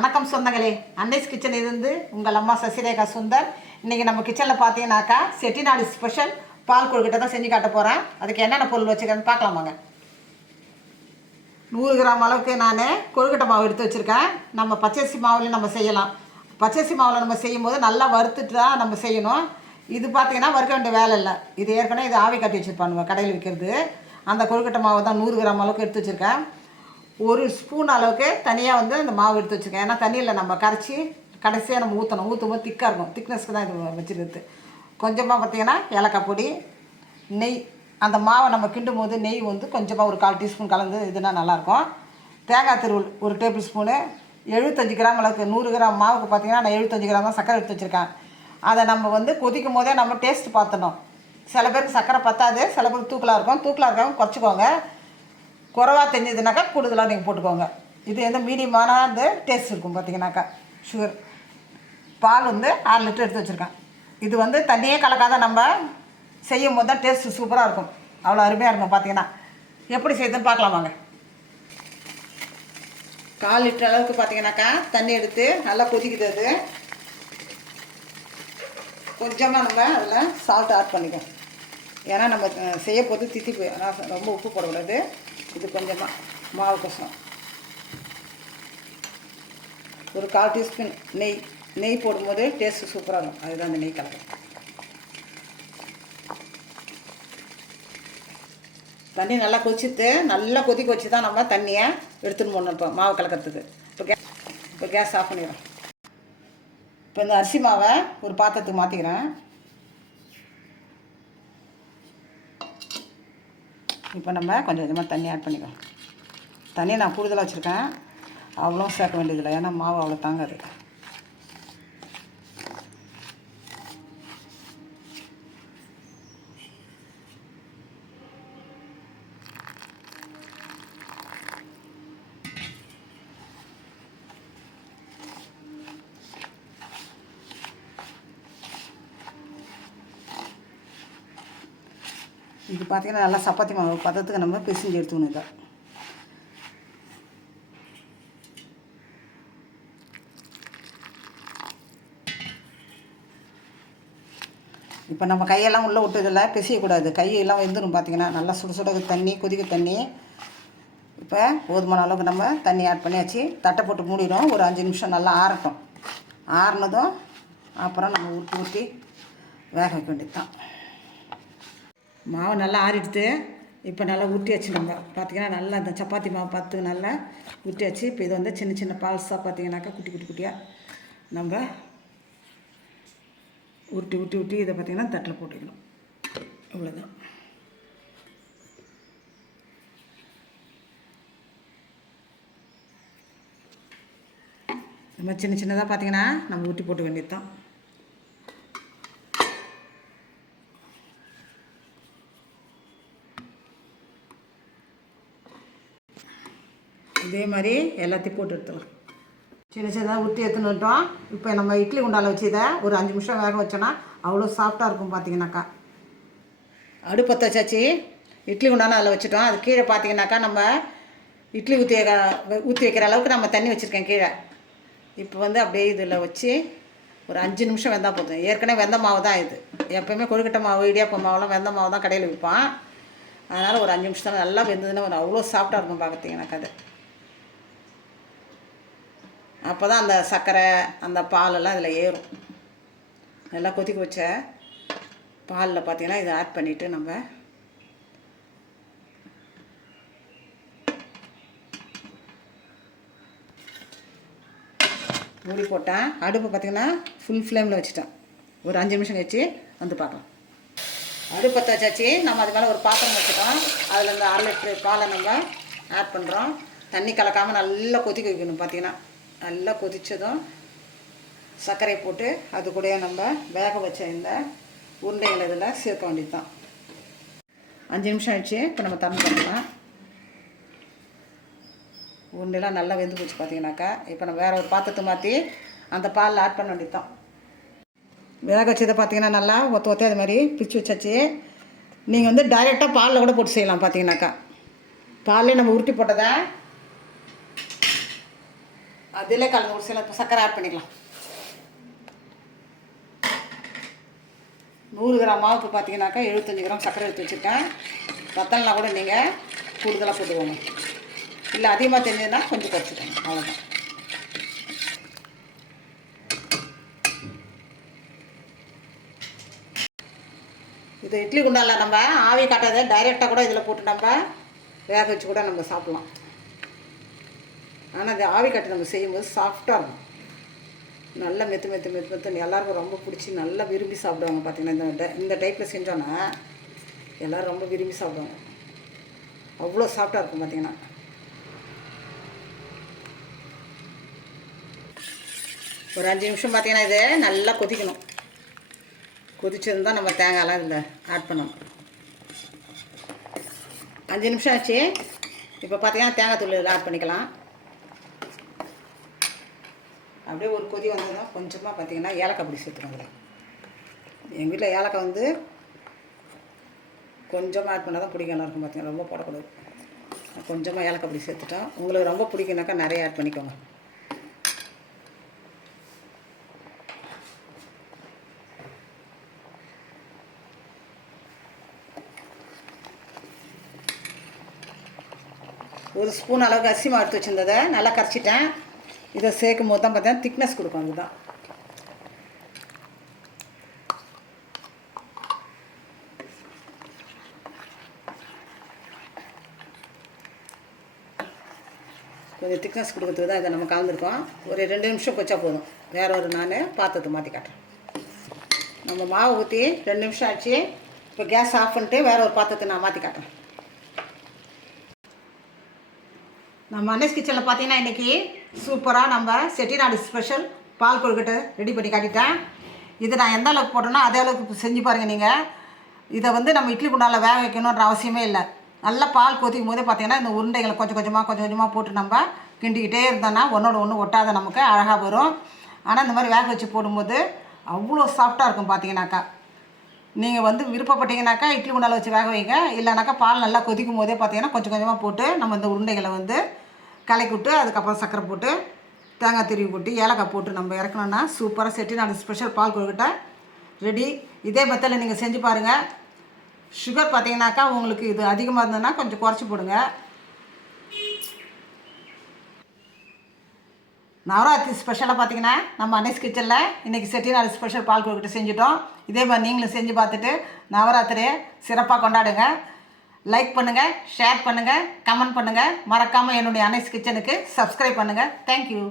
வணக்கம் சொந்தங்களே. அன்னைஸ் கிச்சனிலிருந்து இருந்து உங்கள் அம்மா சசிரேகா சுந்தர். இன்றைக்கி நம்ம கிச்சனில் பார்த்தீங்கன்னாக்கா செட்டிநாடு ஸ்பெஷல் பால் கொழுக்கட்டை தான் செஞ்சு காட்ட போகிறேன் அதுக்கு என்னென்ன பொருள் வச்சுருக்கேன்னு பார்க்கலாமாங்க நூறு கிராம் அளவுக்கு நான் கொழுக்கட்டை மாவு எடுத்து வச்சுருக்கேன். நம்ம பச்சரிசி மாவில் நம்ம செய்யலாம். பச்சரிசி மாவில் நம்ம செய்யும்போது நல்லா வறுத்துட்டு தான் நம்ம செய்யணும். இது பார்த்திங்கன்னா வறுக்க வேண்டிய வேலை இல்லை. இது ஏற்கனவே இது ஆவி கட்டி வச்சுருப்பாங்க கடையில் விற்கிறது. அந்த கொழுக்கட்டை மாவு தான் நூறு கிராம் அளவுக்கு எடுத்து வச்சுருக்கேன். ஒரு ஸ்பூன் அளவுக்கு தனியாக வந்து அந்த மாவு எடுத்து வச்சுருக்கேன் ஏன்னா தண்ணியில் நம்ம கரைச்சி கடைசியாக நம்ம ஊற்றணும் ஊற்றும் போது திக்காக இருக்கும் திக்னஸ்க்கு தான் இது வச்சுருக்குது கொஞ்சமாக பார்த்தீங்கன்னா ஏலக்காய் பொடி நெய். அந்த மாவை நம்ம கிண்டும் போது நெய் வந்து கொஞ்சமாக ஒரு கால் டீஸ்பூன் கலந்து இதுனா நல்லாயிருக்கும். தேங்காய் திருவுள் ஒரு டேபிள் ஸ்பூனு எழுபத்தஞ்சு கிராம் அளவுக்கு நூறு கிராம் மாவுக்கு பார்த்தீங்கன்னா நான் எழுபத்தஞ்சு கிராம் தான் சக்கரை எடுத்து வச்சுருக்கேன். அதை நம்ம வந்து கொதிக்கும் போதே நம்ம டேஸ்ட் பார்த்தணும் சில பேருக்கு சக்கரை பற்றாது சில பேருக்கு தூக்கலாக இருக்கும். தூக்கலாக இருக்கவங்க குறைச்சிக்கோங்க. குறவா தெரிஞ்சதுனாக்கா கூடுதலாக நீங்கள் போட்டுக்கோங்க. இது வந்து மீடியமான இந்த டேஸ்ட் இருக்கும் பார்த்தீங்கன்னாக்கா சுகர் பால் வந்து ஆறு லிட்டர் எடுத்து வச்சுருக்கேன். இது வந்து தண்ணியே கலக்காத நம்ம செய்யும் போது தான் டேஸ்ட்டு சூப்பராக இருக்கும். அவ்வளோ அருமையாக இருக்கும் பார்த்தீங்கன்னா எப்படி செய்யுதுன்னு பார்க்கலாம் வாங்க. கால் லிட்டர் அளவுக்கு பார்த்தீங்கன்னாக்கா தண்ணி எடுத்து நல்லா கொதிக்குது அது. கொஞ்சமாக நம்ம அதில் சால்ட் ஆட் பண்ணிக்கோம் ஏன்னா நம்ம செய்ய போது தித்தி போய் ஆனால் ரொம்ப உப்பு போடக்கூடாது. இது கொஞ்சமாக மாவு கஷ்டம். ஒரு கால் டீஸ்பூன் நெய் நெய் போடும்போது டேஸ்ட்டு சூப்பராக இருக்கும். அதுதான் அந்த நெய் கலக்கு தண்ணி நல்லா கொதிச்சுட்டு நல்லா கொதிக்க வச்சு தான் நம்ம தண்ணியை எடுத்துன்னு போடணும் இப்போ மாவு கலக்கிறதுக்கு. இப்போ கேஸ் இப்போ கேஸ் ஆஃப் பண்ணிடுறோம். இப்போ இந்த அரிசி மாவை ஒரு பாத்திரத்துக்கு மாற்றிக்கிறேன் இப்போ நம்ம கொஞ்சம் கொஞ்சமாக தண்ணி ஆட் பண்ணிக்கலாம். தண்ணி நான் கூடுதலாக வச்சுருக்கேன். அவ்வளோ சேர்க்க வேண்டியதில்லை. ஏன்னா மாவு அவ்வளோ தாங்காது. இது பார்த்தீங்கன்னா நல்லா சப்பாத்தி மாவு பதத்துக்கு நம்ம பிசிஞ்சு எடுத்துக்கணும் இதை இப்போ நம்ம கையெல்லாம் உள்ளே விட்டதில்ல பிசையக்கூடாது. கையெல்லாம் வெந்துடும் பார்த்தீங்கன்னா நல்லா சுட சுட தண்ணி கொதிக்க தண்ணி. இப்போ போதுமான அளவுக்கு நம்ம தண்ணி ஆட் பண்ணியாச்சு. தட்டை போட்டு மூடிடும். ஒரு அஞ்சு நிமிஷம் நல்லா ஆறட்டும். ஆறினதும் அப்புறம் நம்ம ஊற்றி ஊற்றி வேக வைக்க வேண்டியது தான் மாவு நல்லா ஆறிடுத்து இப்போ நல்லா ஊற்றியாச்சு நம்ம பார்த்தீங்கன்னா நல்லா இந்த சப்பாத்தி மாவு பார்த்து நல்லா ஊற்றியாச்சு இப்போ இது வந்து சின்ன சின்ன பால்ஸாக பார்த்தீங்கன்னாக்கா குட்டி குட்டி குட்டியாக நம்ம உருட்டி உருட்டி உருட்டி இதை பார்த்திங்கன்னா தட்டில் போட்டுக்கணும். இவ்வளோதான் நம்ம சின்ன சின்னதாக பார்த்தீங்கன்னா நம்ம ஊற்றி போட்டு வேண்டியது தான் இதே மாதிரி எல்லாத்தையும் போட்டு எடுத்துக்கலாம். சின்ன சின்னதாக ஊற்றி எடுத்துன்னுட்டோம் இப்போ நம்ம இட்லி குண்டால வச்சு இதை ஒரு அஞ்சு நிமிஷம் வேக வச்சோன்னா அவ்வளோ சாஃப்டாக இருக்கும் பார்த்தீங்கன்னாக்கா. அடுப்பத்தை வச்சாச்சு. இட்லி உண்டான அதில் வச்சுட்டோம். அது கீழே பார்த்தீங்கன்னாக்கா நம்ம இட்லி ஊற்றி ஊற்றி வைக்கிற அளவுக்கு நம்ம தண்ணி வச்சுருக்கேன் கீழே. இப்போ வந்து அப்படியே இதில் வச்சு ஒரு அஞ்சு நிமிஷம் வெந்தால் போதும். ஏற்கனவே வெந்த மாவு தான் இது. எப்போயுமே கொழுக்கட்டை மாவு இடியாப்ப மாவுலாம் வெந்த மாவு தான் கடையில் விற்பான். அதனால் ஒரு அஞ்சு நிமிஷம் நல்லா வெந்ததுன்னா ஒரு அவ்வளோ சாஃப்டாக இருக்கும் பார்த்தீங்கன்னாக்கா அது. அப்போ தான் அந்த சர்க்கரை அந்த பாலெல்லாம் அதில் ஏறும். நல்லா கொதிக்க வச்ச பாலில் பார்த்தீங்கன்னா இதை ஆட் பண்ணிவிட்டு நம்ம மூடி போட்டேன் அடுப்பு பார்த்தீங்கன்னா ஃபுல் ஃப்ளேமில் வச்சுட்டேன் ஒரு அஞ்சு நிமிஷம் கழிச்சு வந்து பார்க்கலாம். அடுப்பு தச்சாச்சு வச்சாச்சு. நம்ம அது மேலே ஒரு பாத்திரம் வச்சுட்டோம். அதில் இந்த அரை லிட்டரு பாலை நம்ம ஆட் பண்ணுறோம் தண்ணி கலக்காமல் நல்லா கொதிக்க வைக்கணும் பார்த்தீங்கன்னா நல்லா கொதித்ததும் சர்க்கரை போட்டு அது கூடயே நம்ம வேக வச்ச இந்த உருண்டைகள் இதில் சேர்க்க வேண்டியது தான் அஞ்சு நிமிஷம் ஆயிடுச்சு இப்போ நம்ம தண்ணி பண்ணலாம். உருண்டைலாம் நல்லா வெந்து போச்சு பார்த்தீங்கன்னாக்கா. இப்போ நம்ம வேறு ஒரு பாத்திரத்தை மாற்றி அந்த பாலில் ஆட் பண்ண வேண்டியது தான் வேக வச்சதை பார்த்தீங்கன்னா நல்லா ஒத்த ஒத்த அது மாதிரி பிச்சு வச்சாச்சு. நீங்கள் வந்து டைரெக்டாக பாலில் கூட போட்டு செய்யலாம் பார்த்தீங்கன்னாக்கா. பால்லே நம்ம உருட்டி போட்டதை அதில் கலந்து ஒரு சில சர்க்கரை ஆட் பண்ணிக்கலாம். நூறு கிராம் மாவுக்கு பார்த்தீங்கன்னாக்கா எழுபத்தஞ்சி கிராம் சர்க்கரை எடுத்து வச்சுருக்கேன். வத்தல்னா கூட நீங்கள் கூடுதலாக போட்டுக்கோங்க. இல்லை அதிகமாக தெரிஞ்சதுன்னா கொஞ்சம் குறைச்சிக்கோங்க. அவ்வளோதான் இது இட்லி குண்டால நம்ம ஆவி காட்டாத டைரெக்டாக கூட இதில் போட்டு நம்ம வேக வச்சு கூட நம்ம சாப்பிட்லாம். ஆனால் இந்த ஆவி காட்டு நம்ம செய்யும்போது சாஃப்டாக இருக்கும். நல்லா மெத்து மெத்து மெத்து மெத்துன்னு எல்லாருக்கும் ரொம்ப பிடிச்சி நல்லா விரும்பி சாப்பிடுவாங்க பார்த்தீங்கன்னா இந்த இந்த டைப்பில் செஞ்சோன்னா எல்லோரும் ரொம்ப விரும்பி சாப்பிடுவாங்க. அவ்வளோ சாஃப்டாக இருக்கும் பார்த்தீங்கன்னா ஒரு அஞ்சு நிமிஷம் பார்த்தீங்கன்னா இது நல்லா கொதிக்கணும். கொதிச்சிருந்தா நம்ம தேங்காயெல்லாம் இதில் ஆட் பண்ணணும். அஞ்சு நிமிஷம் ஆச்சு. இப்போ பார்த்தீங்கன்னா தேங்காய் தூள் இதில் ஆட் பண்ணிக்கலாம். அப்படியே ஒரு கொதி வந்ததும் கொஞ்சமாக பார்த்தீங்கன்னா ஏலக்காய் பிடி சேர்த்துருவோம் அதில். எங்கள் வீட்டில் ஏலக்காய் வந்து கொஞ்சமாக ஆட் பண்ணால் தான் பிடிக்கும் இருக்கும் பார்த்தீங்கன்னா ரொம்ப போடக்கூடாது. கொஞ்சமாக ஏலக்காய் பிடி சேர்த்துட்டோம் உங்களுக்கு ரொம்ப பிடிக்குனாக்கா நிறைய ஆட் பண்ணிக்கோங்க. ஒரு ஸ்பூன் அளவுக்கு அரிசி மாவு எடுத்து வச்சுருந்ததை நல்லா கரைச்சிட்டேன். இதை சேர்க்கும் போது தான் பார்த்தீங்கன்னா திக்னஸ் கொடுக்கும் அதுதான். கொஞ்சம் திக்னஸ் கொடுக்கறதுக்கு தான் இதை நம்ம கலந்துருக்கோம். ஒரு ரெண்டு நிமிஷம் கொச்சா போதும். வேற ஒரு நான் பாத்திரத்தை மாற்றி காட்டுறேன். நம்ம மாவு ஊற்றி ரெண்டு நிமிஷம் ஆச்சு. இப்போ கேஸ் ஆஃப் பண்ணிட்டு வேற ஒரு பாத்திரத்தை நான் மாற்றி காட்டுறேன். நம்ம அன்னஸ் கிச்சனில் பார்த்தீங்கன்னா இன்றைக்கி சூப்பராக நம்ம செட்டிநாடு ஸ்பெஷல் பால் கொழுக்கட்டை ரெடி பண்ணி காட்டிட்டேன். இது நான் எந்த அளவுக்கு போட்டேனோ அதே அளவுக்கு செஞ்சு பாருங்கள் நீங்கள் இதை வந்து நம்ம இட்லி குண்டால வேக வைக்கணுன்ற அவசியமே இல்லை. நல்லா பால் கொதிக்கும் போதே பார்த்தீங்கன்னா இந்த உருண்டைகளை கொஞ்சம் கொஞ்சமாக கொஞ்சம் கொஞ்சமாக போட்டு நம்ம கிண்டிக்கிட்டே இருந்தோன்னா ஒன்றோட ஒன்று ஒட்டாத நமக்கு அழகாக வரும். ஆனால் இந்த மாதிரி வேக வச்சு போடும்போது அவ்வளோ சாஃப்டாக இருக்கும் பார்த்தீங்கன்னாக்கா நீங்கள் வந்து விருப்பப்பட்டீங்கன்னாக்கா இட்லி குண்டால வச்சு வேக வைங்க. இல்லைனாக்கா பால் நல்லா கொதிக்கும் போதே பார்த்தீங்கன்னா கொஞ்சம் கொஞ்சமாக போட்டு நம்ம இந்த உருண்டைகளை வந்து கலக்கி விட்டு அதுக்கப்புறம் சர்க்கரை போட்டு தேங்காய் திருவி போட்டு ஏலக்காய் போட்டு நம்ம இறக்கணுன்னா சூப்பராக செட்டிநாடு ஸ்பெஷல் பால் கொழுக்கட்டை ரெடி இதே மெத்தடில் நீங்கள் செஞ்சு பாருங்கள் சுகர் பார்த்தீங்கன்னாக்கா உங்களுக்கு இது அதிகமாக இருந்ததுன்னா கொஞ்சம் குறைச்சி போடுங்க. நவராத்திரி ஸ்பெஷலாக பார்த்தீங்கன்னா நம்ம அன்னைஸ் கிச்சனில் இன்றைக்கி செட்டிநாடு ஸ்பெஷல் பால் கொடுக்கிட்டு செஞ்சுட்டோம். இதே மாதிரி நீங்களும் செஞ்சு பார்த்துட்டு நவராத்திரியை சிறப்பாக கொண்டாடுங்க. லைக் பண்ணுங்கள் ஷேர் பண்ணுங்கள் கமெண்ட் பண்ணுங்கள் மறக்காமல் என்னுடைய அனைஸ் கிச்சனுக்கு சப்ஸ்கிரைப் பண்ணுங்கள் தேங்க்யூ